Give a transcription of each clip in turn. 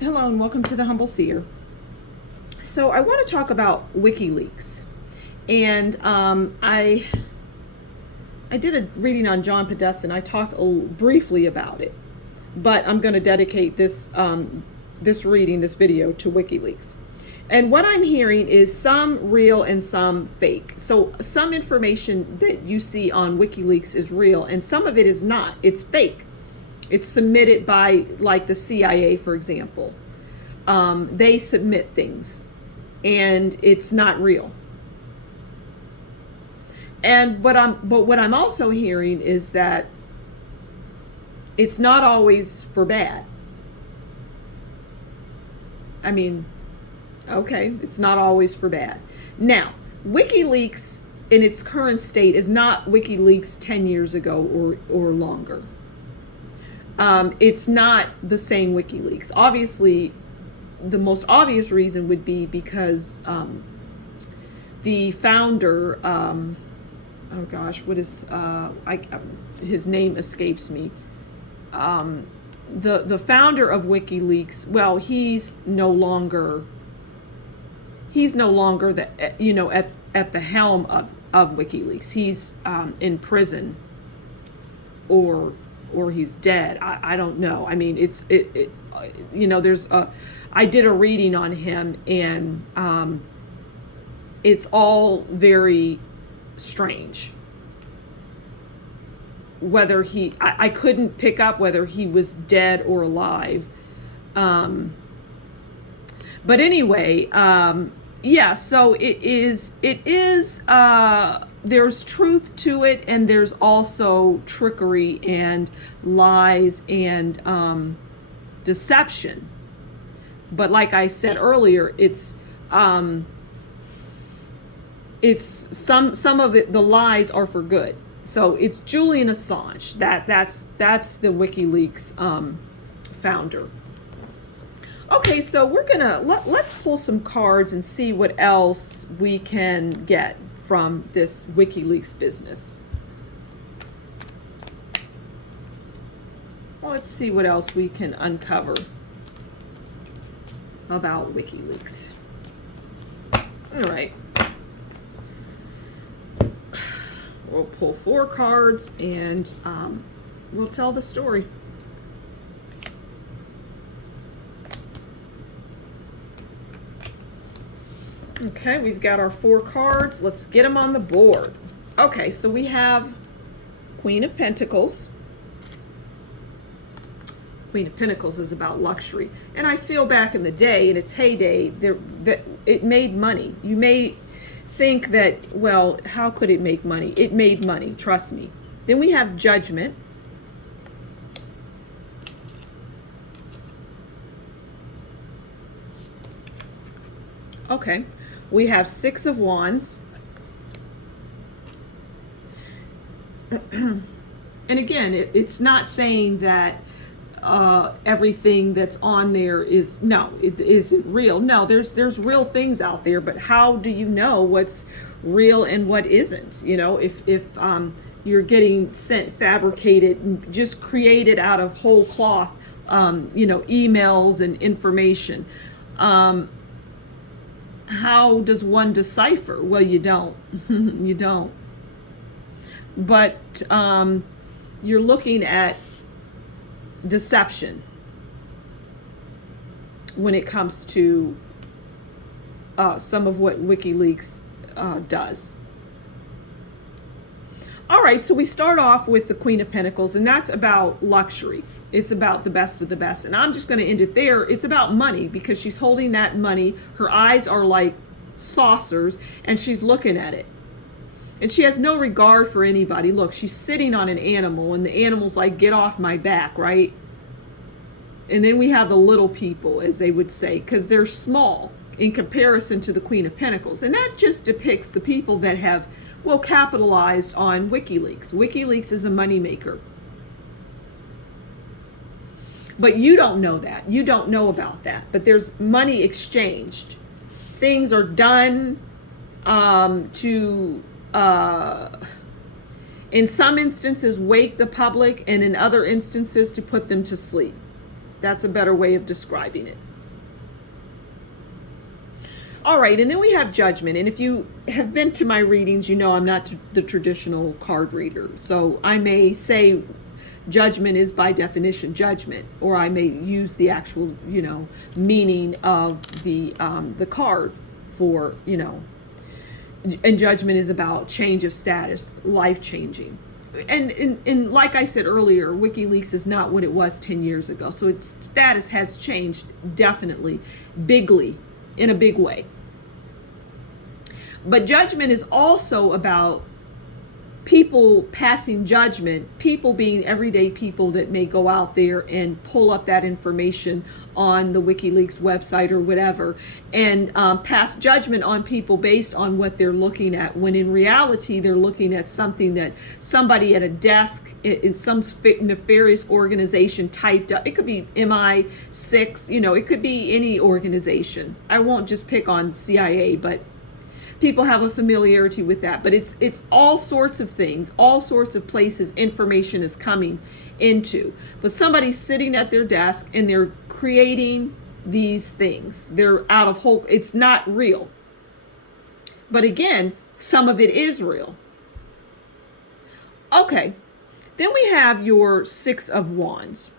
Hello and welcome to the Humble Seer. So I want to talk about Wikileaks, and I did a reading on John Podesta, and I talked briefly about it, but I'm going to dedicate this this video to Wikileaks. And what I'm hearing is some real and some fake. So some information that you see on Wikileaks is real, and some of it is not. It's fake. It's submitted by, like, the CIA, for example. They submit things, and it's not real. And but what I'm also hearing is that it's not always for bad. I mean, okay, it's not always for bad. Now, WikiLeaks in its current state is not WikiLeaks 10 years ago or longer. It's not the same WikiLeaks. Obviously, the most obvious reason would be because the founder, oh gosh, what is his name escapes me. The founder of WikiLeaks, well, he's no longer at the helm of WikiLeaks. He's in prison, or he's dead. I don't know. I mean, there's I did a reading on him, and it's all very strange. Whether I couldn't pick up whether he was dead or alive. But anyway, yeah, so it is, there's truth to it, and there's also trickery and lies and deception. But like I said earlier, it's some of it, the lies are for good. So it's Julian Assange. That's the WikiLeaks founder. Okay, so we're gonna let's pull some cards and see what else we can get from this WikiLeaks business. Well, let's see what else we can uncover about WikiLeaks. All right. We'll pull 4 cards, and we'll tell the story. Okay, we've got our 4 cards. Let's get them on the board. Okay, so we have Queen of Pentacles. Queen of Pentacles is about luxury. And I feel back in the day, in its heyday, that it made money. You may think that, well, how could it make money? It made money, trust me. Then we have Judgment. Okay, we have 6 of Wands. And again, it's not saying that everything that's on there is, no, it isn't real. No, there's real things out there, but how do you know what's real and what isn't? You know, if you're getting sent fabricated, just created out of whole cloth, emails and information, how does one decipher? Well, you don't. You don't. But you're looking at deception when it comes to some of what WikiLeaks does. All right, so we start off with the Queen of Pentacles, and that's about luxury. It's about the best of the best. And I'm just going to end it there. It's about money, because she's holding that money. Her eyes are like saucers, and she's looking at it. And she has no regard for anybody. Look, she's sitting on an animal, and the animal's like, get off my back, right? And then we have the little people, as they would say, because they're small in comparison to the Queen of Pentacles. And that just depicts the people that have, well, capitalized on WikiLeaks. WikiLeaks is a moneymaker. But you don't know that. You don't know about that. But there's money exchanged. Things are done to in some instances wake the public, and in other instances to put them to sleep. That's a better way of describing it. All right, and then we have judgment. And if you have been to my readings, you know I'm not the traditional card reader. So I may say judgment is by definition judgment, or I may use the actual, meaning of the card for, and judgment is about change of status, life changing. And like I said earlier, WikiLeaks is not what it was 10 years ago. So its status has changed definitely, bigly, in a big way. But judgment is also about people passing judgment, people being everyday people that may go out there and pull up that information on the WikiLeaks website or whatever, and pass judgment on people based on what they're looking at, when in reality they're looking at something that somebody at a desk in some nefarious organization typed up. It could be MI6, it could be any organization. I won't just pick on CIA, but people have a familiarity with that. But it's all sorts of things, all sorts of places information is coming into. But somebody's sitting at their desk and they're creating these things. They're out of hope. It's not real. But again, some of it is real. Okay, then we have your Six of Wands.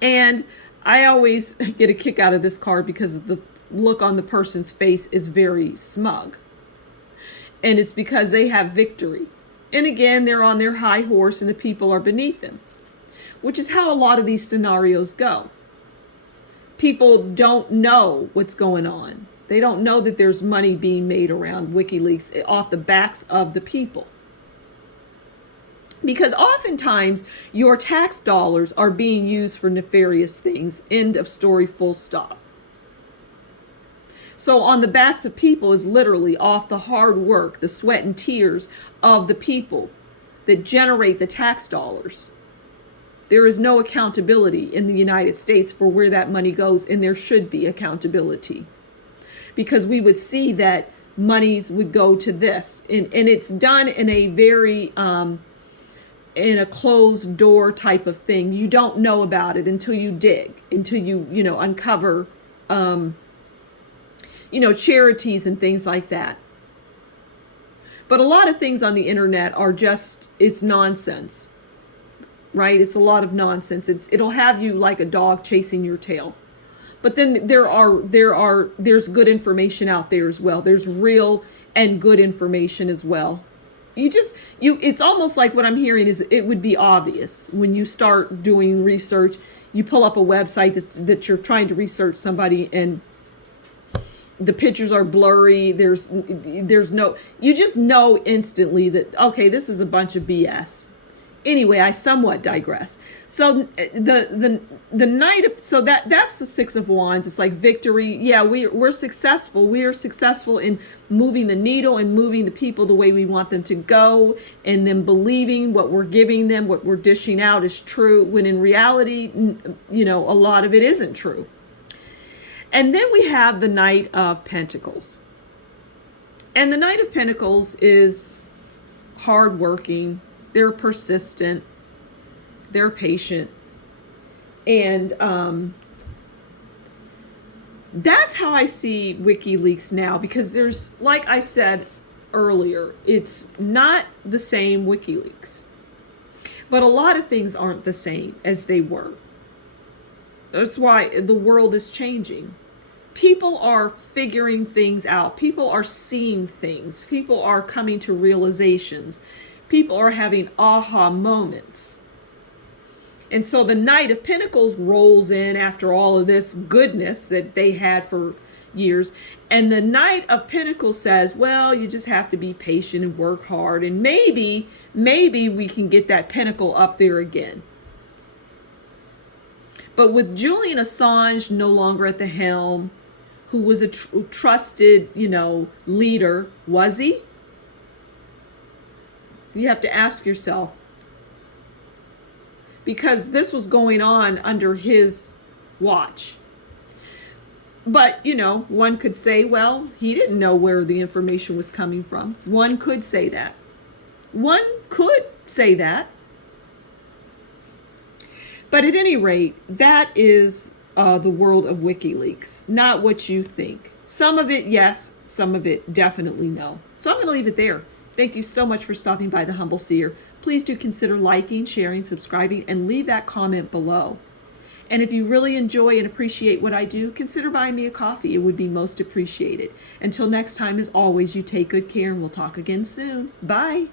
And I always get a kick out of this card because the look on the person's face is very smug. And it's because they have victory. And again, they're on their high horse and the people are beneath them, which is how a lot of these scenarios go. People don't know what's going on. They don't know that there's money being made around WikiLeaks off the backs of the people. Because oftentimes your tax dollars are being used for nefarious things. End of story, full stop. So on the backs of people is literally off the hard work, the sweat and tears of the people that generate the tax dollars. There is no accountability in the United States for where that money goes, and there should be accountability. Because we would see that monies would go to this. And it's done in a very, in a closed door type of thing. You don't know about it until you dig, until you, uncover charities and things like that. But a lot of things on the internet are just, it's nonsense, right? It's a lot of nonsense. It'll have you like a dog chasing your tail. But then there's good information out there as well. There's real and good information as well. It's almost like what I'm hearing is it would be obvious when you start doing research. You pull up a website that you're trying to research somebody, and the pictures are blurry. There's no, you just know instantly that, okay, this is a bunch of BS. Anyway, I somewhat digress. So the Knight of, so that's the Six of Wands. It's like victory. Yeah, we're successful. We are successful in moving the needle and moving the people the way we want them to go, and then believing what we're giving them, what we're dishing out is true, when in reality, a lot of it isn't true. And then we have the Knight of Pentacles. And the Knight of Pentacles is hardworking. They're persistent. They're patient. And that's how I see WikiLeaks now, because there's, like I said earlier, it's not the same WikiLeaks. But a lot of things aren't the same as they were. That's why the world is changing. People are figuring things out. People are seeing things. People are coming to realizations. People are having aha moments. And so the Knight of Pentacles rolls in after all of this goodness that they had for years. And the Knight of Pentacles says, well, you just have to be patient and work hard. And maybe we can get that pentacle up there again. But with Julian Assange no longer at the helm, who was a trusted, leader, was he? You have to ask yourself. Because this was going on under his watch. But, one could say, well, he didn't know where the information was coming from. One could say that. But at any rate, that is the world of WikiLeaks, not what you think. Some of it, yes. Some of it, definitely no. So I'm going to leave it there. Thank you so much for stopping by the Humble Seer. Please do consider liking, sharing, subscribing, and leave that comment below. And if you really enjoy and appreciate what I do, consider buying me a coffee. It would be most appreciated. Until next time, as always, you take good care, and we'll talk again soon. Bye.